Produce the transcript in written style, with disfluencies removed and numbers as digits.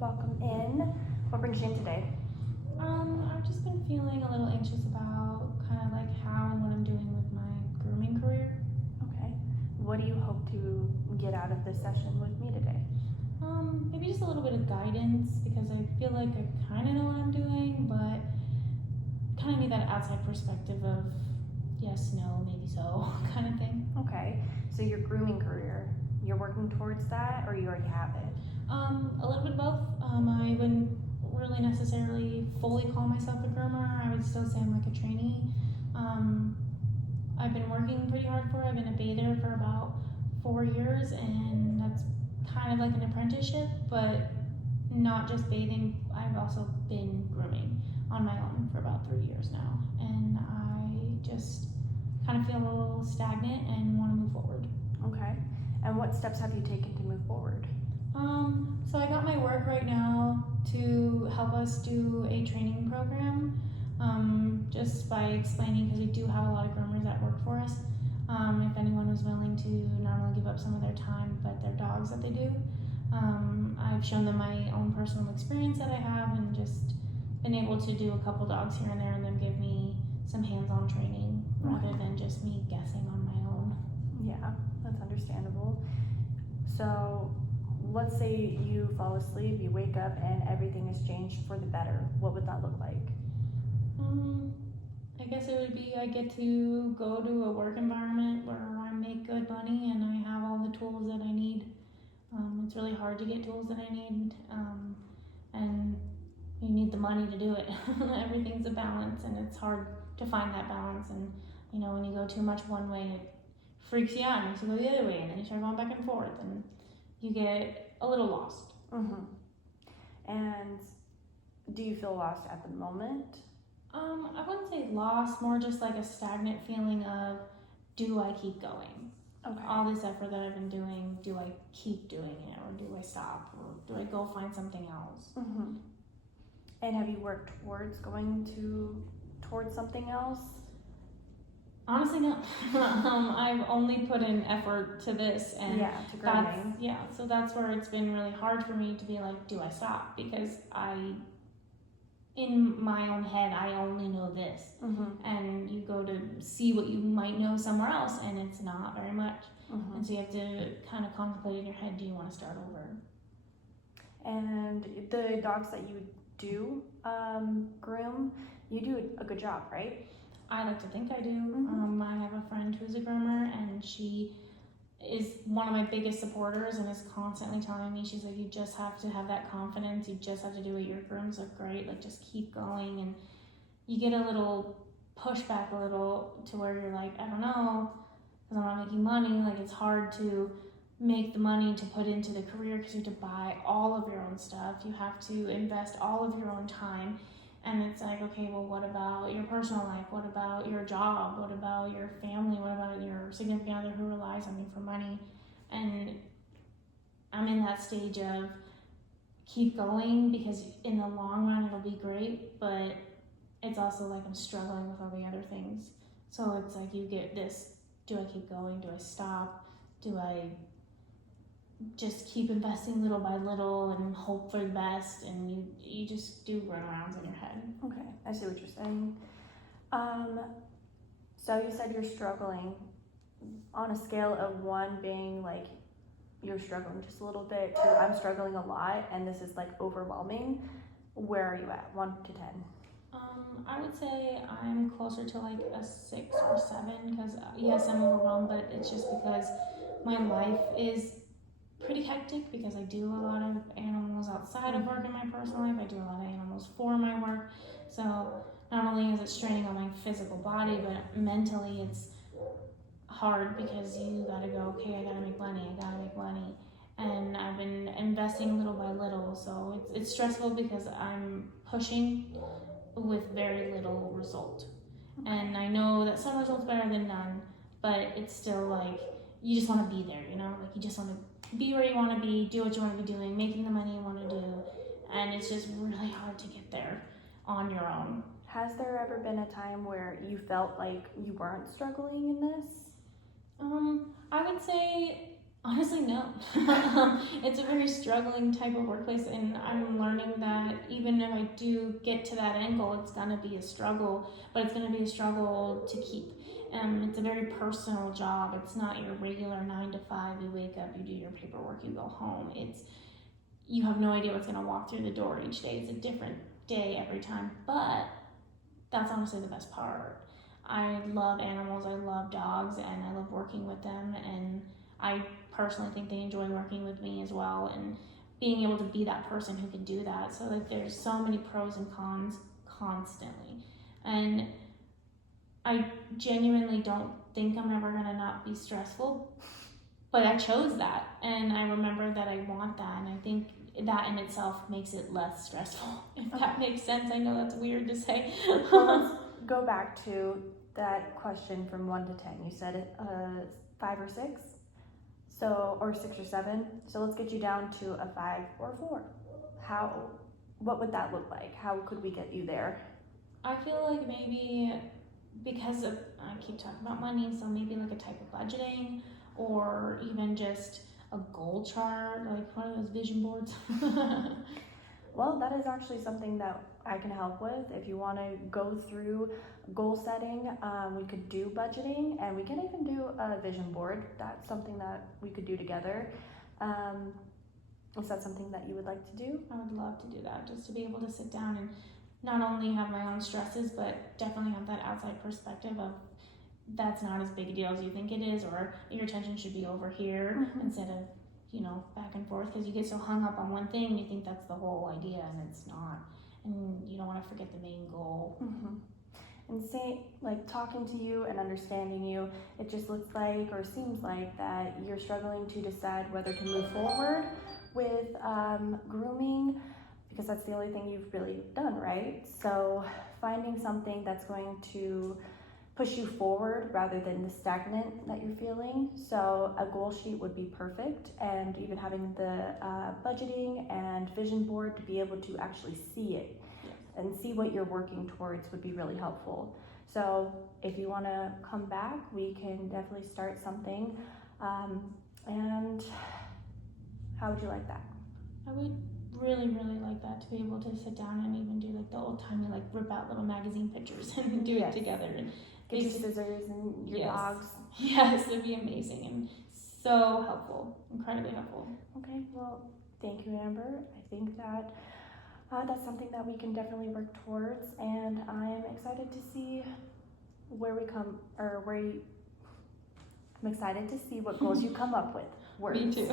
welcome in. What brings you in today? I've just been feeling a little anxious about kind of like how and what I'm doing with my grooming career. Okay. What do you hope to get out of this session with me today? Maybe just a little bit of guidance because I feel like I kind of know what I'm doing, but kind of need that outside perspective of yes, no, maybe so kind of thing. Okay. So your grooming career, you're working towards that or you already have it? A little bit of both. I wouldn't really necessarily fully call myself a groomer. I would still say I'm like a trainee. I've been working pretty hard for it. I've been a bather for about 4 years, and that's kind of like an apprenticeship, but not just bathing. I've also been grooming on my own for about 3 years now, and I just kind of feel a little stagnant and want to move forward. Okay. And what steps have you taken to move forward? So I got my work right now to help us do a training program, just by explaining, because we do have a lot of groomers that work for us. If anyone was willing to not only give up some of their time, but their dogs that they do. I've shown them my own personal experience that I have and just been able to do a couple dogs here and there and then give me some hands-on training rather than just me guessing on my own. Yeah, that's understandable. So let's say you fall asleep, you wake up, and everything has changed for the better. What would that look like? I guess it would be I get to go to a work environment where I make good money and I have all the tools that I need. It's really hard to get tools that I need, and you need the money to do it. Everything's a balance, and it's hard to find that balance. And when you go too much one way, it freaks you out. And you have to go the other way, and then you start going back and forth, and you get a little lost. Mm-hmm. And do you feel lost at the moment? I wouldn't say lost, more just like a stagnant feeling of, do I keep going? Okay. All this effort that I've been doing, do I keep doing it, or do I stop, or do I go find something else? Mm-hmm. And have you worked towards going towards something else? Honestly, no. I've only put in effort to this, and to grooming. So that's where it's been really hard for me to be like, do I stop? Because in my own head, I only know this. Mm-hmm. And you go to see what you might know somewhere else, and it's not very much. Mm-hmm. And so you have to kind of contemplate in your head, do you want to start over? And the dogs that you do groom, you do a good job, right? I like to think I do. Mm-hmm. I have a friend who's a groomer, and she is one of my biggest supporters and is constantly telling me, she's like, you just have to have that confidence, you just have to do it, your grooms look great, like just keep going. And you get a little pushback a little to where you're like, I don't know, because I'm not making money, like it's hard to make the money to put into the career because you have to buy all of your own stuff, you have to invest all of your own time. And it's like, okay, well, what about your personal life? What about your job? What about your family? What about your significant other who relies on you for money? And I'm in that stage of keep going, because in the long run it'll be great, but it's also like I'm struggling with all the other things. So it's like you get this, do I keep going? Do I stop? Do I just keep investing little by little and hope for the best? And you just do runarounds in your head. Okay, I see what you're saying. So you said you're struggling. On a scale of 1 being like you're struggling just a little bit to I'm struggling a lot and this is like overwhelming, where are you at? 1 to 10? I would say I'm closer to like a 6 or 7, because yes, I'm overwhelmed, but it's just because my life is pretty hectic, because I do a lot of animals outside of work in my personal life. I do a lot of animals for my work. So not only is it straining on my physical body, but mentally it's hard, because you gotta go, okay, I gotta make money. And I've been investing little by little. So it's stressful because I'm pushing with very little result. And I know that some results better than none, but it's still like, you just wanna be there, like you just wanna be where you want to be, do what you want to be doing, making the money you want to do, and it's just really hard to get there on your own. Has there ever been a time where you felt like you weren't struggling in this? I would say Honestly, no. It's a very struggling type of workplace, and I'm learning that even if I do get to that end goal, it's gonna be a struggle, but it's gonna be a struggle to keep. It's a very personal job. It's not your regular 9 to 5. You wake up, you do your paperwork, you go home. You have no idea what's gonna walk through the door each day. It's a different day every time, but that's honestly the best part. I love animals, I love dogs, and I love working with them, and I personally think they enjoy working with me as well, and being able to be that person who can do that. So like there's so many pros and cons constantly, and I genuinely don't think I'm ever gonna not be stressful, but I chose that, and I remember that I want that, and I think that in itself makes it less stressful, if that makes sense. I know that's weird to say. Well, let's go back to that question from 1 to 10. You said 5 or 6, so, or 6 or 7. So let's get you down to a 5 or 4. What would that look like? How could we get you there? I feel like maybe because I keep talking about money, so maybe like a type of budgeting, or even just a goal chart, like one of those vision boards. Well, that is actually something that I can help with. If you want to go through goal setting, we could do budgeting, and we can even do a vision board. That's something that we could do together. Is that something that you would like to do? I would love to do that, just to be able to sit down and not only have my own stresses, but definitely have that outside perspective of that's not as big a deal as you think it is, or your attention should be over here instead of, back and forth, because you get so hung up on one thing and you think that's the whole idea, and it's not, and you don't want to forget the main goal. And talking to you and understanding you, it just looks like or seems like that you're struggling to decide whether to move forward with grooming, because that's the only thing you've really done, right? So finding something that's going to push you forward rather than the stagnant that you're feeling. So a goal sheet would be perfect, and even having the budgeting and vision board to be able to actually see it and see what you're working towards would be really helpful. So if you want to come back, we can definitely start something. And how would you like that? I would really, really like that, to be able to sit down and even do like the old timey, like rip out little magazine pictures and do it together, and get your scissors and your dogs. Yes, it'd be amazing and so helpful, incredibly helpful. Okay, well, thank you, Amber. I think that that's something that we can definitely work towards, and I'm excited to see I'm excited to see what goals you come up with. Me too.